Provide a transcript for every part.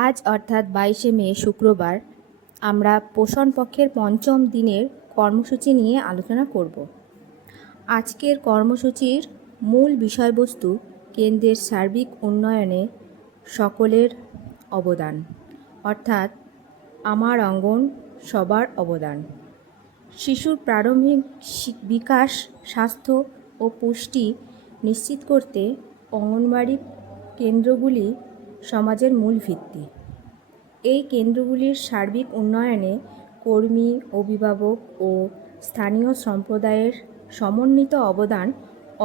আজ অর্থাৎ 22শে মে শুক্রবার আমরা পোষণ পক্ষের পঞ্চম দিনের কর্মসূচি নিয়ে আলোচনা করব। আজকের কর্মসূচির মূল বিষয়বস্তু কেন্দ্রের সার্বিক উন্নয়নে সকলের অবদান, অর্থাৎ আমার অঙ্গন সবার অবদান। শিশুর প্রারম্ভিক বিকাশ, স্বাস্থ্য ও পুষ্টি নিশ্চিত করতে অঙ্গনওয়াড়ি কেন্দ্রগুলি সমাজের মূল ভিত্তি। এই কেন্দ্রগুলির সার্বিক উন্নয়নে কর্মী, অভিভাবক ও স্থানীয় সম্প্রদায়ের সমন্বিত অবদান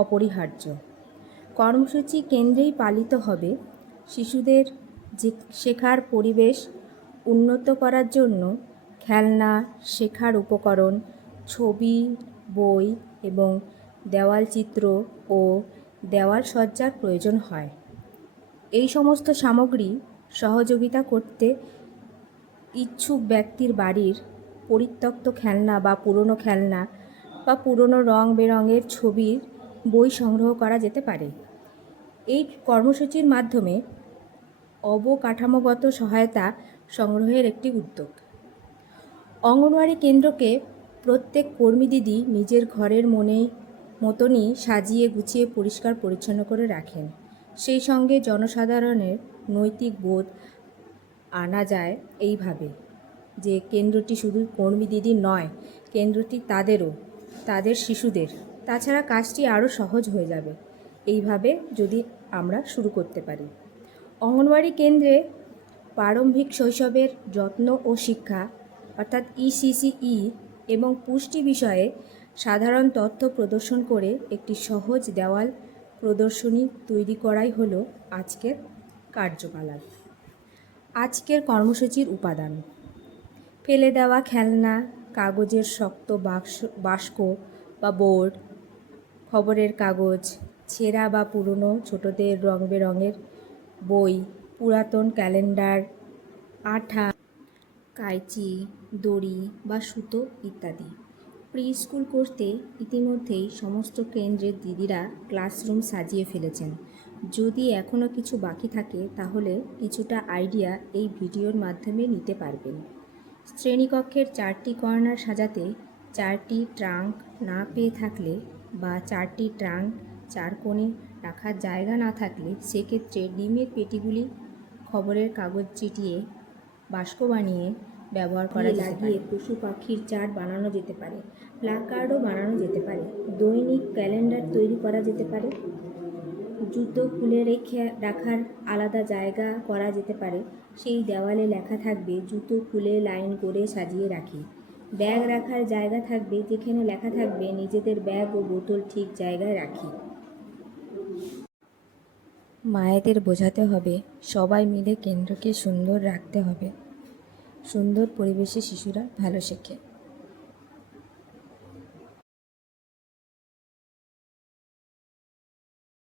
অপরিহার্য। কর্মসূচি কেন্দ্রেই পালিত হবে। শিশুদের শেখার পরিবেশ উন্নত করার জন্য খেলনা, শেখার উপকরণ, ছবি, বই এবং দেওয়ালচিত্র ও দেওয়াল সজ্জার প্রয়োজন হয়। এই সমস্ত সামগ্রী সহযোগিতা করতে ইচ্ছুক ব্যক্তির বাড়ির পরিত্যক্ত খেলনা বা পুরনো রং বেরঙের ছবির বই সংগ্রহ করা যেতে পারে। এই কর্মসূচির মাধ্যমে অবকাঠামোগত সহায়তা সংগ্রহের একটি উদ্যোগ। অঙ্গনওয়াড়ি কেন্দ্রকে প্রত্যেক কর্মী দিদি নিজের ঘরের মতনই সাজিয়ে গুছিয়ে পরিষ্কার পরিচ্ছন্ন করে রাখেন। সেই সঙ্গে জনসাধারণের নৈতিক বোধ আনা যায় এইভাবে যে কেন্দ্রটি শুধু কর্মী দিদির নয়, কেন্দ্রটি তাদেরও, তাদের শিশুদের। তাছাড়া কাজটি আরও সহজ হয়ে যাবে এইভাবে যদি আমরা শুরু করতে পারি। অঙ্গনওয়াড়ি কেন্দ্রে প্রারম্ভিক শৈশবের যত্ন ও শিক্ষা অর্থাৎ ECCE এবং পুষ্টি বিষয়ে সাধারণ তথ্য প্রদর্শন করে একটি সহজ দেওয়াল প্রদর্শনী তৈরি করাই হলো আজকের কার্যকলাপ। আজকের কর্মসূচির উপাদান: ফেলে দেওয়া খেলনা, কাগজের শক্ত বাস্ক বা বোর্ড, খবরের কাগজ, ছেঁড়া বা পুরনো ছোটদের রং বেরঙের বই, পুরাতন ক্যালেন্ডার, আঠা, কাঁচি, দড়ি বা সুতো ইত্যাদি। প্রি স্কুল করতে ইতিমধ্যেই সমস্ত কেন্দ্রের দিদিরা ক্লাসরুম সাজিয়ে ফেলেছেন। যদি এখনও কিছু বাকি থাকে তাহলে কিছুটা আইডিয়া এই ভিডিওর মাধ্যমে নিতে পারবেন। শ্রেণীকক্ষের 4টি কর্নার সাজাতে 4টি ট্রাঙ্ক না পেয়ে থাকলে বা 4টি ট্রাঙ্ক 4 কোণে রাখার জায়গা না থাকলে সেক্ষেত্রে ডিমের পেটিগুলি খবরের কাগজ চিটিয়ে বাস্ক বানিয়ে ব্যবহার করা লাগিয়ে পশু পাখির চার্ট বানানো যেতে পারে। প্ল্যাকার্ডও বানানো যেতে পারে। দৈনিক ক্যালেন্ডার তৈরি করা যেতে পারে। জুতো খুলে রাখার আলাদা জায়গা করা যেতে পারে। সেই দেওয়ালে লেখা থাকবে জুতো খুলে লাইন করে সাজিয়ে রাখি। ব্যাগ রাখার জায়গা থাকবে যেখানে লেখা থাকবে নিজেদের ব্যাগ ও বোতল ঠিক জায়গায় রাখি। মায়েদের বোঝাতে হবে সবাই মিলে কেন্দ্রকে সুন্দর রাখতে হবে। সুন্দর পরিবেশে শিশুরা ভালো শেখে।